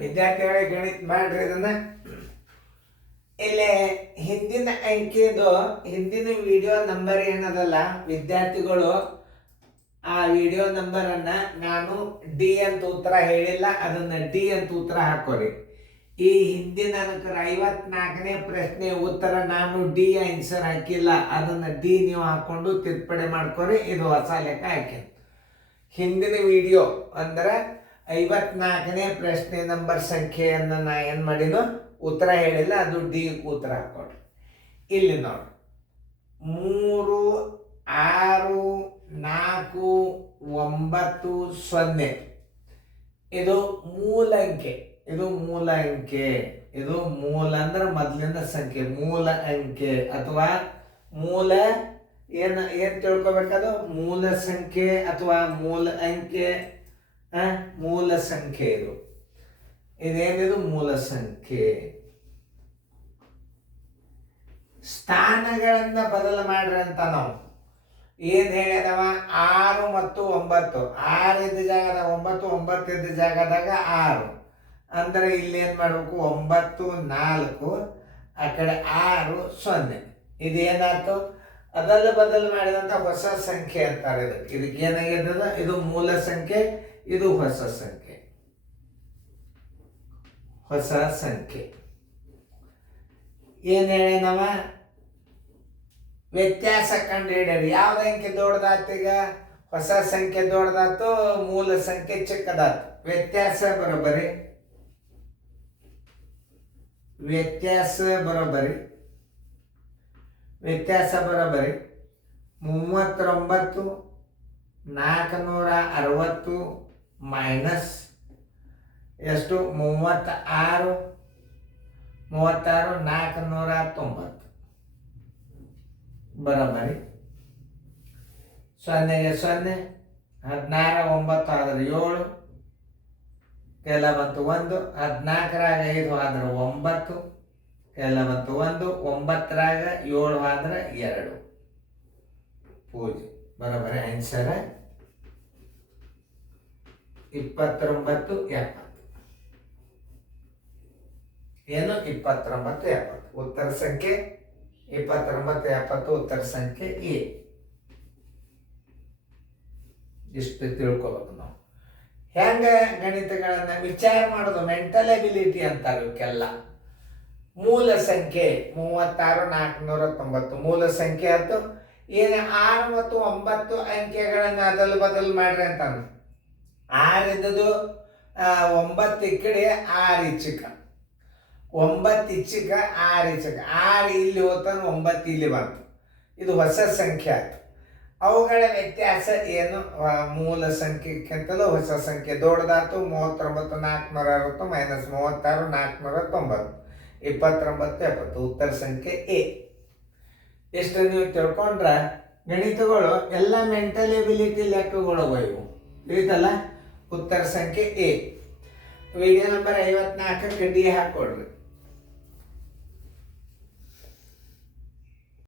ವಿದ್ಯಾರ್ಥಿಗಳಿಗೆ ಗಣಿತ ಮಾಡ್ರಿ ಇದನ್ನ. ಇಲ್ಲಿ ಹಿಂದಿನ ಅಂಕಿದು ಹಿಂದಿನ ವಿಡಿಯೋ ನಂಬರ್ ಏನದಲ್ಲ ವಿದ್ಯಾರ್ಥಿಗಳು ಆ ವಿಡಿಯೋ ನಂಬರನ್ನ ನಾನು ಡಿ ಅಂತ ಉತ್ತರ ಹೇಳಿಲ್ಲ, ಅದನ್ನ ಡಿ ಅಂತ ಉತ್ತರ ಹಾಕೋರಿ. ಈ ಹಿಂದಿನ 54ನೇ ಪ್ರಶ್ನೆ ಉತ್ತರ ನಾನು ಡಿ ಆನ್ಸರ್ ಹಾಕಿಲ್ಲ, ಅದನ್ನ ಡಿ ನೀವು ಹಾಕೊಂಡು ತಿದ್ದುಪಡಿ ಮಾಡ್ಕೊರಿ. ಇದು ಹೊಸ ಲೆಕ್ಕ ಹಾಕಿ. ಹಿಂದಿನ ವಿಡಿಯೋ ಅಂದ್ರೆ 54ನೇ ಪ್ರಶ್ನೆ ನಂಬರ್ ಸಂಖ್ಯೆಯನ್ನು ನಾ ಏನು ಮಾಡಿನೋ ಉತ್ತರ ಹೇಳಿಲ್ಲ, ಅದು ಡಿ ಉತ್ತರ ಹಾಕೊಡ್ರಿ. ಇಲ್ಲಿ ನೋಡಿ 3, 6, 4, 9, 0 ಇದು ಮೂಲ ಅಂಕೆ. ಇದು ಮೂಲ ಅಂಕೆ. ಇದು ಮೂಲ ಅಂದ್ರೆ ಮೊದಲಿನ ಸಂಖ್ಯೆ, ಮೂಲ ಅಂಕೆ ಅಥವಾ ಮೂಲ ಏನು ತಿಳ್ಕೊಬೇಕದು ಮೂಲ ಸಂಖ್ಯೆ ಅಥವಾ ಮೂಲ ಅಂಕೆ. ಮೂಲ ಸಂಖ್ಯೆ ಇದೇನಿದು ಮೂಲ ಸಂಖ್ಯೆ. ಸ್ಥಾನಗಳನ್ನ ಬದಲು ಮಾಡ್ರಿ ಅಂತ ನಾವು ಏನ್ ಹೇಳ್ಯದವ 6 ಮತ್ತು 9. 6 ಇದ್ದ ಜಾಗದಾಗ 9, 9 ಇದ್ದ ಜಾಗದಾಗ 6 ಅಂದ್ರೆ ಇಲ್ಲಿ ಏನ್ ಮಾಡ್ಬೇಕು 9, 4 ಆ ಕಡೆ 6, 0 ಇದೇನಾಯ್ತು ಅದಲ್ಲ ಬದಲು ಮಾಡಿದಂತ ಹೊಸ ಸಂಖ್ಯೆ ಅಂತಾರೆ. ಇದಕ್ಕೆ ಏನಾಗಿದೆ, ಇದು ಮೂಲ ಸಂಖ್ಯೆ, ಇದು ಹೊಸ ಸಂಖ್ಯೆ. ಹೊಸ ಸಂಖ್ಯೆ ಏನ್ ಹೇಳೇನವ ವ್ಯತ್ಯಾಸ ಕಂಡು ಹಿಡಿಯರಿ. ಯಾವ್ದು ಅಂಕೆ ದೊಡ್ಡದಾತು? ಈಗ ಹೊಸ ಸಂಖ್ಯೆ ದೊಡ್ಡದಾತು, ಮೂಲ ಸಂಖ್ಯೆ ಚಿಕ್ಕದಾತು. ವ್ಯತ್ಯಾಸ ಬರೋಬ್ಬರಿ, ವ್ಯತ್ಯಾಸ ಬರೋಬ್ಬರಿ, ವ್ಯತ್ಯಾಸ ಬರೋಬ್ಬರಿ. 39 460 ಮೈನಸ್ ಎಷ್ಟು 36 490 ಬರೋಬ್ಬರಿ. 0ಗೆ 0, 16 9 ಆದ್ರೆ 7, ಕೆಲ ಬಂತು 1, 14ರಾಗ 5 ಆದ್ರೆ 9, ಕೆಲ ಬಂತು 1, 9ರಾಗ 7 ಆದ್ರೆ 2 ಪೂಜೆ ಬರೋಬ್ಬರಿ. ಆನ್ಸರ್ 29 70. ಏನು 29 70 ಉತ್ತರ ಸಂಖ್ಯೆ 29 70 ಉತ್ತರ ಸಂಖ್ಯೆ ಎ. ಇಷ್ಟು ತಿಳ್ಕೊಬೇಕು ನಾವು. ಹೆಂಗ ಗಣಿತಗಳನ್ನ ವಿಚಾರ ಮಾಡೋದು ಮೆಂಟಲ್ ಎಬಿಲಿಟಿ ಅಂತಾರೆ ಇವಕ್ಕೆಲ್ಲ. ಮೂಲ ಸಂಖ್ಯೆ 36 490 ಮೂಲ ಸಂಖ್ಯೆ ಆಯ್ತು. ಏನು 6 ಮತ್ತು 9 ಅಂಕೆಗಳನ್ನ ಅದಲು ಬದಲು ಮಾಡ್ರಿ ಅಂತ 6 ಇದ್ದದು 9 ಈ ಕಡೆ 6 ಈಚಕ, 9 ಈಚಕ 6 ಈಚಕ, 6 ಇಲ್ಲಿ ಹೋತಾನ 9 ಇಲ್ಲಿ ಬಂತು. ಇದು ಹೊಸ ಸಂಖ್ಯೆ ಆಯ್ತು. ಅವುಗಳ ವ್ಯತ್ಯಾಸ ಏನು? ಮೂಲ ಸಂಖ್ಯೆಗಿಂತಲೂ ಹೊಸ ಸಂಖ್ಯೆ ದೊಡ್ಡದಾತು. 39 460 ಮೈನಸ್ 36 490 29 70 ಉತ್ತರ ಸಂಖ್ಯೆ ಎ. ಎಷ್ಟು ನೀವು ತಿಳ್ಕೊಂಡ್ರ ಗಣಿತಗಳು ಎಲ್ಲ ಮೆಂಟಲ್ ಎಬಿಲಿಟಿ ಲೆಕ್ಕಗಳು ಇವು ತಿಳಿತಲ್ಲ. ಉತ್ತರ ಸಂಖ್ಯೆ ಎ. ವಿಡಿಯೋ ನಂಬರ್ 54ಕ್ಕೆ ಡಿ ಹಾಕೊಡ್ರಿ.